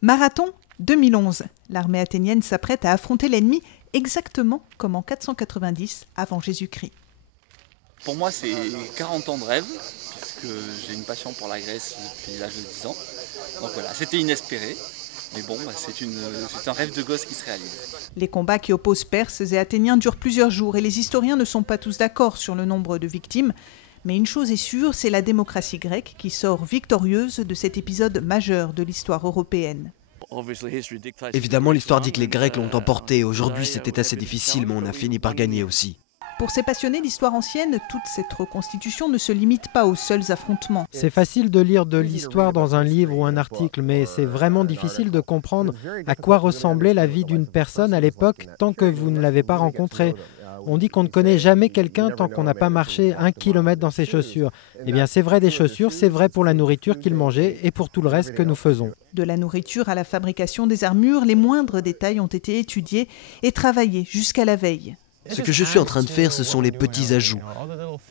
Marathon 2011. L'armée athénienne s'apprête à affronter l'ennemi exactement comme en 490 avant Jésus-Christ. Pour moi, c'est 40 ans de rêve, puisque j'ai une passion pour la Grèce depuis l'âge de 10 ans. Donc voilà, c'était inespéré, mais bon, c'est un rêve de gosse qui se réalise. Les combats qui opposent Perses et Athéniens durent plusieurs jours et les historiens ne sont pas tous d'accord sur le nombre de victimes. Mais une chose est sûre, c'est la démocratie grecque qui sort victorieuse de cet épisode majeur de l'histoire européenne. Évidemment, l'histoire dit que les Grecs l'ont emporté. Aujourd'hui, c'était assez difficile, mais on a fini par gagner aussi. Pour ces passionnés d'histoire ancienne, toute cette reconstitution ne se limite pas aux seuls affrontements. C'est facile de lire de l'histoire dans un livre ou un article, mais c'est vraiment difficile de comprendre à quoi ressemblait la vie d'une personne à l'époque tant que vous ne l'avez pas rencontrée. On dit qu'on ne connaît jamais quelqu'un tant qu'on n'a pas marché 1 kilomètre dans ses chaussures. Eh bien, c'est vrai des chaussures, c'est vrai pour la nourriture qu'ils mangeaient et pour tout le reste que nous faisons. De la nourriture à la fabrication des armures, les moindres détails ont été étudiés et travaillés jusqu'à la veille. Ce que je suis en train de faire, ce sont les petits ajouts.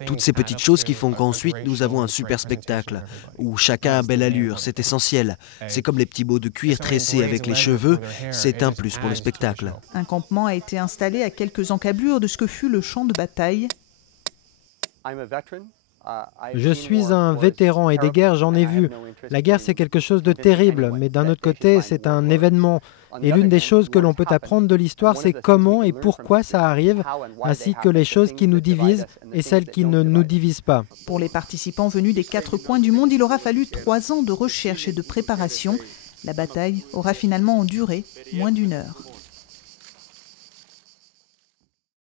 Toutes ces petites choses qui font qu'ensuite nous avons un super spectacle, où chacun a belle allure, c'est essentiel. C'est comme les petits bouts de cuir tressés avec les cheveux, c'est un plus pour le spectacle. Un campement a été installé à quelques encablures de ce que fut le champ de bataille. Je suis un vétéran et des guerres, j'en ai vu. La guerre, c'est quelque chose de terrible, mais d'un autre côté, c'est un événement. Et l'une des choses que l'on peut apprendre de l'histoire, c'est comment et pourquoi ça arrive, ainsi que les choses qui nous divisent et celles qui ne nous divisent pas. Pour les participants venus des 4 coins du monde, il aura fallu 3 ans de recherche et de préparation. La bataille aura finalement duré moins d'1 heure.